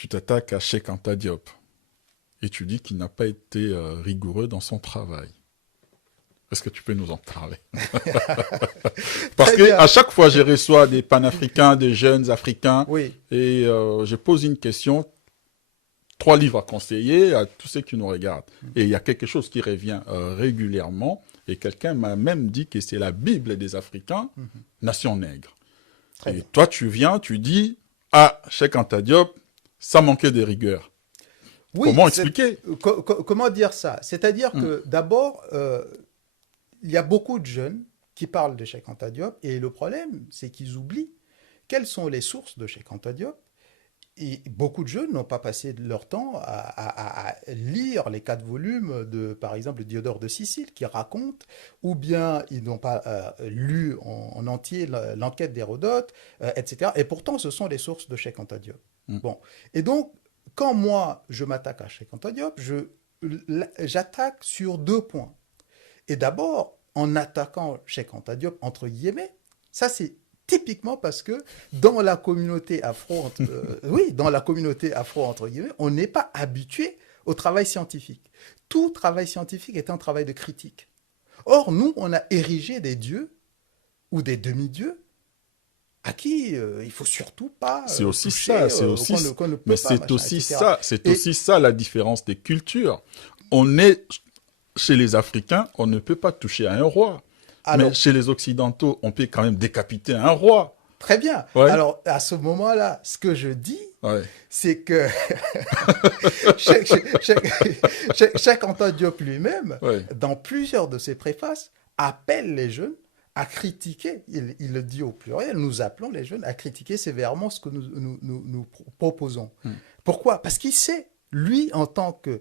tu t'attaques à Cheikh Anta Diop et tu dis qu'il n'a pas été rigoureux dans son travail. Est-ce que tu peux nous en parler? Parce Très que bien. à chaque fois, je reçois des panafricains, des jeunes africains, Oui, et je pose une question, 3 livres à conseiller à tous ceux qui nous regardent. Et il y a quelque chose qui revient régulièrement, et quelqu'un m'a même dit que c'est la Bible des Africains, Nation nègre. très Et bien. toi, tu viens, tu dis, ah, Cheikh Anta Diop, ça manquait de rigueur. Oui, Comment expliquer? comment dire ça? C'est-à-dire Hmm. que d'abord, il y a beaucoup de jeunes qui parlent de Cheikh Anta Diop et le problème, c'est qu'ils oublient quelles sont les sources de Cheikh Anta Diop. Et beaucoup de jeunes n'ont pas passé leur temps à lire les 4 volumes de, par exemple, Diodore de Sicile qui raconte, ou bien ils n'ont pas lu en entier l'enquête d'Hérodote, etc. Et pourtant, ce sont les sources de Cheikh Anta Diop. Hmm. Bon. Et donc, quand moi, je m'attaque à Cheikh Anta Diop, j'attaque sur 2 points. Et d'abord, en attaquant Cheikh Anta Diop, entre guillemets, ça c'est typiquement parce que dans la communauté afro, oui, dans la communauté afro, entre guillemets, on n'est pas habitué au travail scientifique. Tout travail scientifique est un travail de critique. Or, nous, on a érigé des dieux ou des demi-dieux à qui il faut surtout pas C'est aussi ça, toucher, c'est aussi, qu'on ne mais peut pas, machin, etc. c'est Et aussi ça la différence des cultures. On est, chez les Africains, on ne peut pas toucher à un roi. Mais alors, chez les Occidentaux, on peut quand même décapiter un roi. très bien. Ouais, Alors, à ce moment-là, ce que je dis, ouais, c'est que chaque Anta Diop lui-même, ouais. dans plusieurs de ses préfaces, appelle les jeunes à critiquer, il le dit au pluriel, nous appelons les jeunes à critiquer sévèrement ce que nous proposons. Hmm. Pourquoi? Parce qu'il sait, lui, en tant que,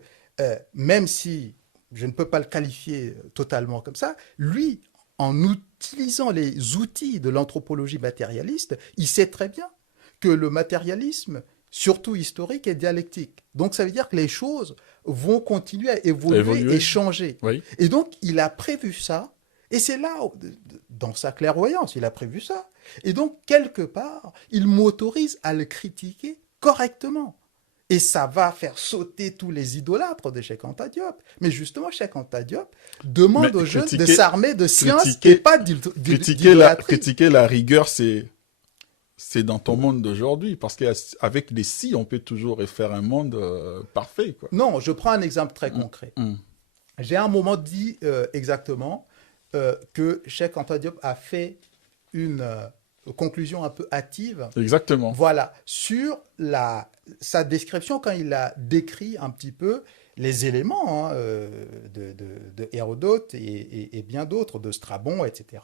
même si je ne peux pas le qualifier totalement comme ça, lui, en utilisant les outils de l'anthropologie matérialiste, il sait très bien que le matérialisme, surtout historique, est dialectique. Donc ça veut dire que les choses vont continuer à évoluer et Évoluer, changer. oui. Et donc il a prévu ça, et c'est là, dans sa clairvoyance, il a prévu ça. Et donc, quelque part, il m'autorise à le critiquer correctement. Et ça va faire sauter tous les idolâtres de Cheikh Anta Diop. Mais justement, Cheikh Anta Diop Mais demande aux jeunes de s'armer de science et critiquer, pas d'idolâtrie. critiquer la rigueur, c'est dans ton monde d'aujourd'hui. Parce qu'avec les si, on peut toujours faire un monde parfait, quoi. Non, je prends un exemple très Mm, concret. mm. J'ai à un moment dit exactement que Cheikh Anta Diop a fait une conclusion un peu hâtive, Exactement. voilà, sur sa description quand il a décrit un petit peu les éléments hein, de Hérodote et bien d'autres, de Strabon, etc.,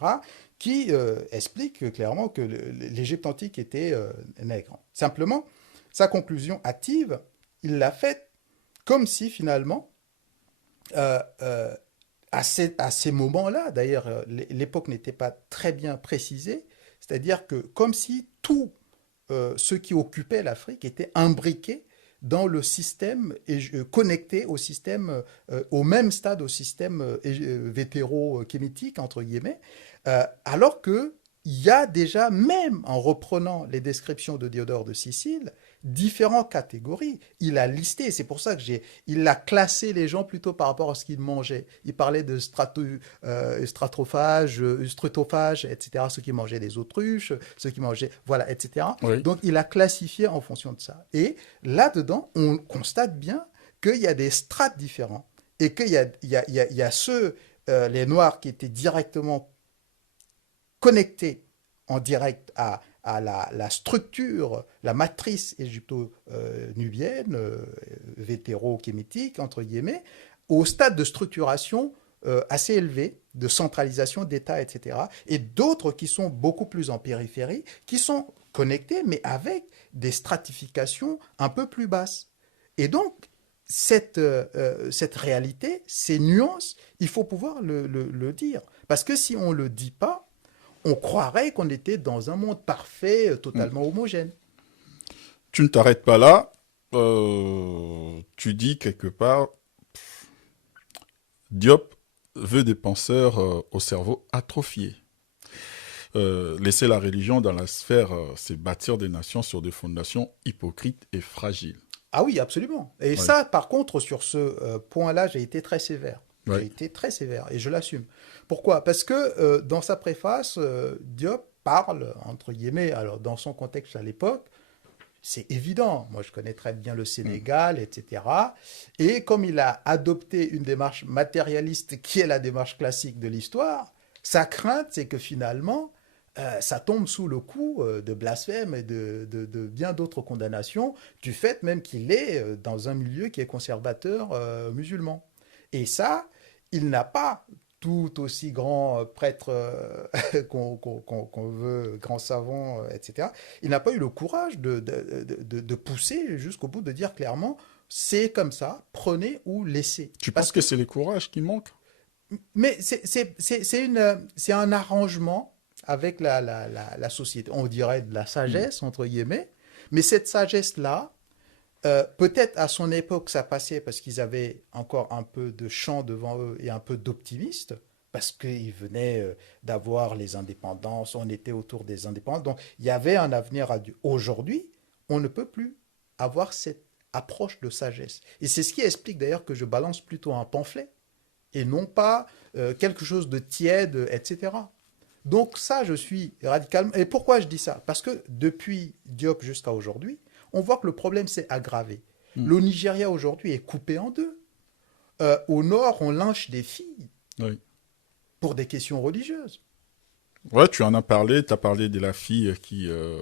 qui expliquent clairement que l'Égypte antique était nègre. Simplement, sa conclusion hâtive, il l'a faite comme si finalement, euh, euh, à ces moments-là, d'ailleurs, l'époque n'était pas très bien précisée, c'est-à-dire que comme si tout ce qui occupait l'Afrique était imbriqué dans le système et connecté au système, au même stade au système vétéro-kémitique, entre guillemets, alors que il y a déjà, même en reprenant les descriptions de Diodore de Sicile, différentes catégories. Il a listé, c'est pour ça que il a classé les gens plutôt par rapport à ce qu'ils mangeaient. Il parlait de stratophages, strutophages, etc., ceux qui mangeaient des autruches, ceux qui mangeaient, voilà, etc. Oui. Donc il a classifié en fonction de ça. Et là-dedans, on constate bien qu'il y a des strates différents et qu'il y a ceux, les Noirs, qui étaient directement connectés en direct à la structure, la matrice égypto-nubienne, vétéro-kémitique, entre guillemets, au stade de structuration assez élevé, de centralisation d'État, etc. Et d'autres qui sont beaucoup plus en périphérie, qui sont connectés, mais avec des stratifications un peu plus basses. Et donc, cette réalité, ces nuances, il faut pouvoir le dire. Parce que si on ne le dit pas, on croirait qu'on était dans un monde parfait, Mm. totalement homogène. Tu ne t'arrêtes pas là. Tu dis quelque part, Diop veut des penseurs au cerveau atrophié. laisser la religion dans la sphère, c'est bâtir des nations sur des fondations hypocrites et fragiles. Ah oui, absolument. Et Ouais. ça, par contre, sur ce point-là, j'ai été très sévère. Ouais. J'ai été très sévère et je l'assume. Pourquoi? Parce que dans sa préface, Diop parle, entre guillemets, alors dans son contexte à l'époque, c'est évident. Moi, je connais très bien le Sénégal, etc. Et comme il a adopté une démarche matérialiste qui est la démarche classique de l'histoire, sa crainte, c'est que finalement, ça tombe sous le coup de blasphème et de bien d'autres condamnations, du fait même qu'il est dans un milieu qui est conservateur musulman. Et ça, il n'a pas tout aussi grand prêtre qu'on veut, grand savant, etc. Il n'a pas eu le courage de pousser jusqu'au bout, de dire clairement, c'est comme ça, prenez ou laissez. Tu Parce penses que c'est le courage qui manque? mais c'est un arrangement avec la société. On dirait de la sagesse, entre guillemets. Mais cette sagesse-là, peut-être à son époque, ça passait parce qu'ils avaient encore un peu de champ devant eux et un peu d'optimisme, parce qu'ils venaient d'avoir les indépendances, on était autour des indépendances. Donc, il y avait un avenir à Dieu. Aujourd'hui, on ne peut plus avoir cette approche de sagesse. Et c'est ce qui explique d'ailleurs que je balance plutôt un pamphlet et non pas quelque chose de tiède, etc. Donc ça, je suis radicalement... Et pourquoi je dis ça? Parce que depuis Diop jusqu'à aujourd'hui, on voit que le problème s'est aggravé. Le Nigeria aujourd'hui est coupé en deux. Au nord, on lynche des filles Oui. pour des questions religieuses. Ouais, tu en as parlé, tu as parlé de la fille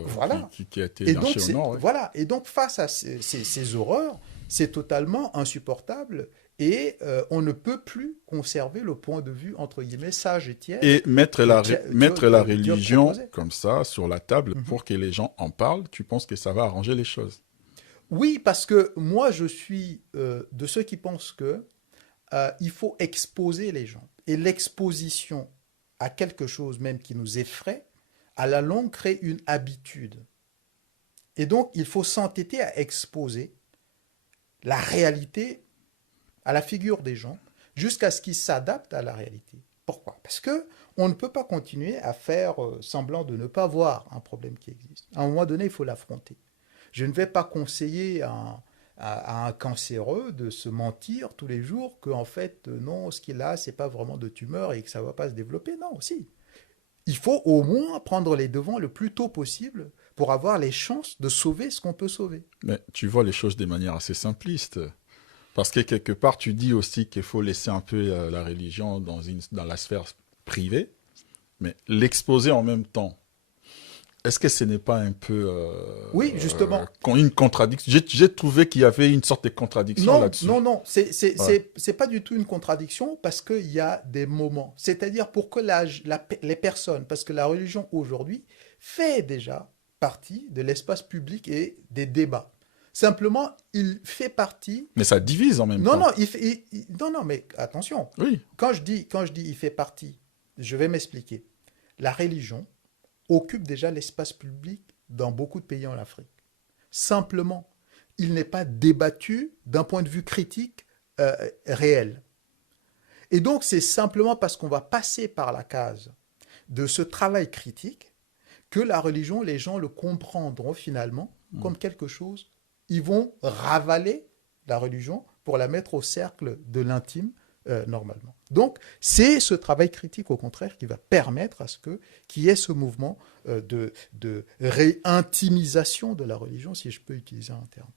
Voilà. qui a été Et donc, lynchée au nord. Ouais. voilà. Et donc, face à ces horreurs, c'est totalement insupportable et on ne peut plus conserver le point de vue, entre guillemets, sage et tiède. Et mettre la Diop religion proposait. comme ça sur la table pour que les gens en parlent, tu penses que ça va arranger les choses? Oui, parce que moi, je suis de ceux qui pensent que il faut exposer les gens. Et l'exposition à quelque chose même qui nous effraie, à la longue, crée une habitude. Et donc, il faut s'entêter à exposer la réalité à la figure des gens jusqu'à ce qu'ils s'adaptent à la réalité. Pourquoi? Parce que on ne peut pas continuer à faire semblant de ne pas voir un problème qui existe. À un moment donné, il faut l'affronter. Je ne vais pas conseiller à un cancéreux de se mentir tous les jours qu'en fait, non, ce qu'il a, c'est pas vraiment de tumeur et que ça ne va pas se développer. Non, si. Il faut au moins prendre les devants le plus tôt possible pour avoir les chances de sauver ce qu'on peut sauver. Mais tu vois les choses de manière assez simpliste. Parce que quelque part, tu dis aussi qu'il faut laisser un peu la religion dans la sphère privée, mais l'exposer en même temps. Est-ce que ce n'est pas un peu Oui, justement. Une contradiction? J'ai trouvé qu'il y avait une sorte de contradiction là-dessus. Non, Ouais. c'est pas du tout une contradiction parce qu'il y a des moments. C'est-à-dire pour que les personnes, parce que la religion aujourd'hui fait déjà partie de l'espace public et des débats. Simplement, il fait partie. Mais ça divise en même Non, temps. non, non, mais attention. Oui. Quand je dis il fait partie, je vais m'expliquer. La religion occupe déjà l'espace public dans beaucoup de pays en Afrique. Simplement, il n'est pas débattu d'un point de vue critique réel. Et donc, c'est simplement parce qu'on va passer par la case de ce travail critique que la religion, les gens le comprendront finalement comme quelque chose. Ils vont ravaler la religion pour la mettre au cercle de l'intime normalement. Donc, c'est ce travail critique, au contraire, qui va permettre à ce qu'il y ait ce mouvement de réintimisation de la religion, si je peux utiliser un terme.